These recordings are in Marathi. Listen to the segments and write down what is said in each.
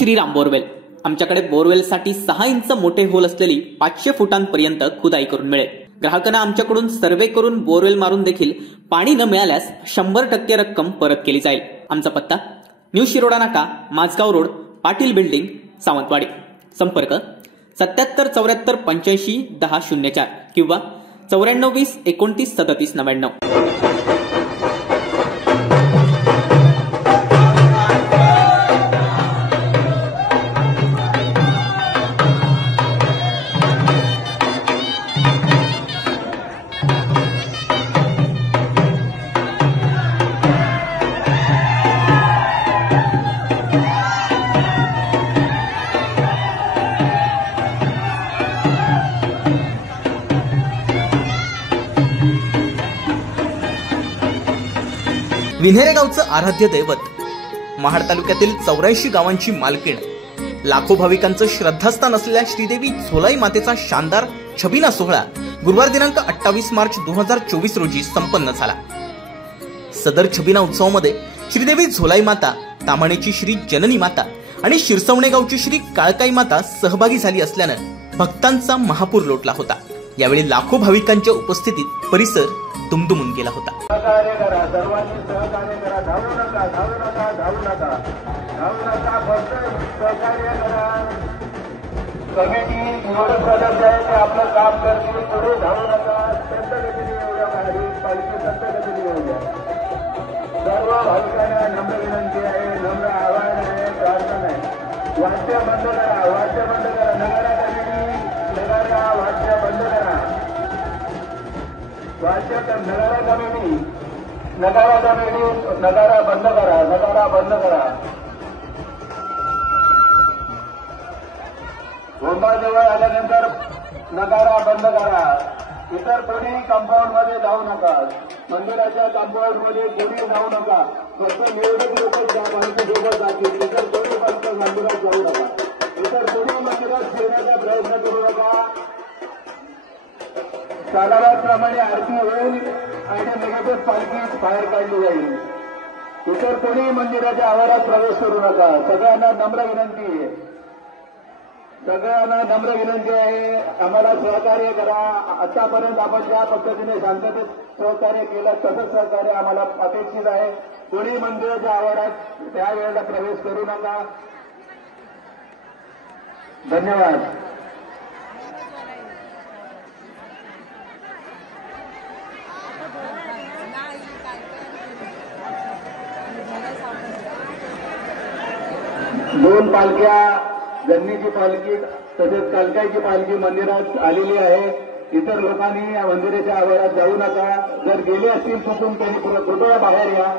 श्रीराम बोरवेल। आमच्याकडे बोरवेलसाठी 6 इंच मोठे होल असलेली 500 फुटांपर्यंत खुदाई करून मिळेल। ग्राहकांना आमच्याकडून सर्वे करून बोरवेल मारून देखील पाणी न मिळाल्यास 100% रक्कम परत केली जाईल। आमचा पत्ता न्यू शिरोडा नाका, माझगाव रोड, पाटील बिल्डिंग, सावंतवाडी। संपर्क 77 74 85 10 04 किंवा 94 20 29 37 99। विन्हेरे गावचं आराध्य दैवत, महाड तालुक्यातील 84 गावांची मालकीण, लाखो भाविकांचं श्रद्धास्थान असलेल्या श्रीदेवी झोलाई मातेचा शानदार छबिना सोहळा गुरुवार दिनांक 28 मार्च 2024 रोजी संपन्न झाला। सदर छबिना उत्सवामध्ये श्रीदेवी झोलाई माता, तामाणेची श्री जननी माता आणि शिरसवणे गावची श्री काळकाई माता सहभागी झाली असल्यानं भक्तांचा महापूर लोटला होता। यावेळी लाखो भाविकांच्या उपस्थितीत परिसर दुमदुमून गेला होता। कमिटी निवडून सदस्य आहे ते आपलं काम करतील, पुढे धावू नका, संत गतीने येऊया, पालखी संत गतीने येऊया। सर्व भाविकांना नम्र विनंती आहे, नम्र आवाहन आहे, प्रार्थना आहे, वाद्य बंद करा, वाद्य बंद करा, नगारा कमिटी, नगारा वाद्य बंद करा, नगारा कमिटी, नगारा बंद करा, नगारा बंद करा। गोंबाजवळ आल्यानंतर नगारा बंद करा। इतर कोणी कंपाऊंड मध्ये जाऊ नका, मंदिराच्या कंपाऊंड मध्ये कोणी जाऊ नका, फक्त निवडक लोक ज्या माणसासोबत जातील, इतर कोणी फक्त मंदिरात जाऊ नका, इतर कोणी मंदिरात फिरण्याचा प्रयत्न करू नका। कालावधीप्रमाणे आरती होईल आणि लगेचच पालखी बाहेर काढली जाईल। इतर कोणी मंदिराच्या आवारात प्रवेश करू नका। सगळ्यांना नम्र विनंती आहे, सगळ्यांना नम्र विनंती आहे, आम्हाला सहकार्य करा। आतापर्यंत आपण ज्या पद्धतीने शांततेत सहकार्य केलं तसंच सहकार्य आम्हाला अपेक्षित आहे। कोणी मंदिराच्या आवारात त्यावेळेला प्रवेश करू नका। धन्यवाद। दोन पालख्या, जन्नीची पालखी तसेच कालकाईची पालखी मंदिरात आलेली आहे। इतर लोकांनी या मंदिराच्या आवारात जाऊ नका। जर गेले असतील चुकून त्यांनी कृपया बाहेर या।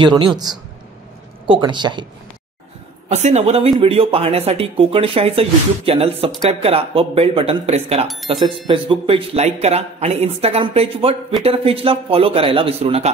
ब्युरो न्यूज कोकणशाही. असे नवनवीन व्हिडिओ पाहण्यासाठी कोकणशाहीचं युट्यूब चॅनल सबस्क्राईब करा व बेल बटन प्रेस करा. तसेच फेसबुक पेज लाईक करा आणि इंस्टाग्राम पेज व ट्विटर पेजला फॉलो करायला विसरू नका.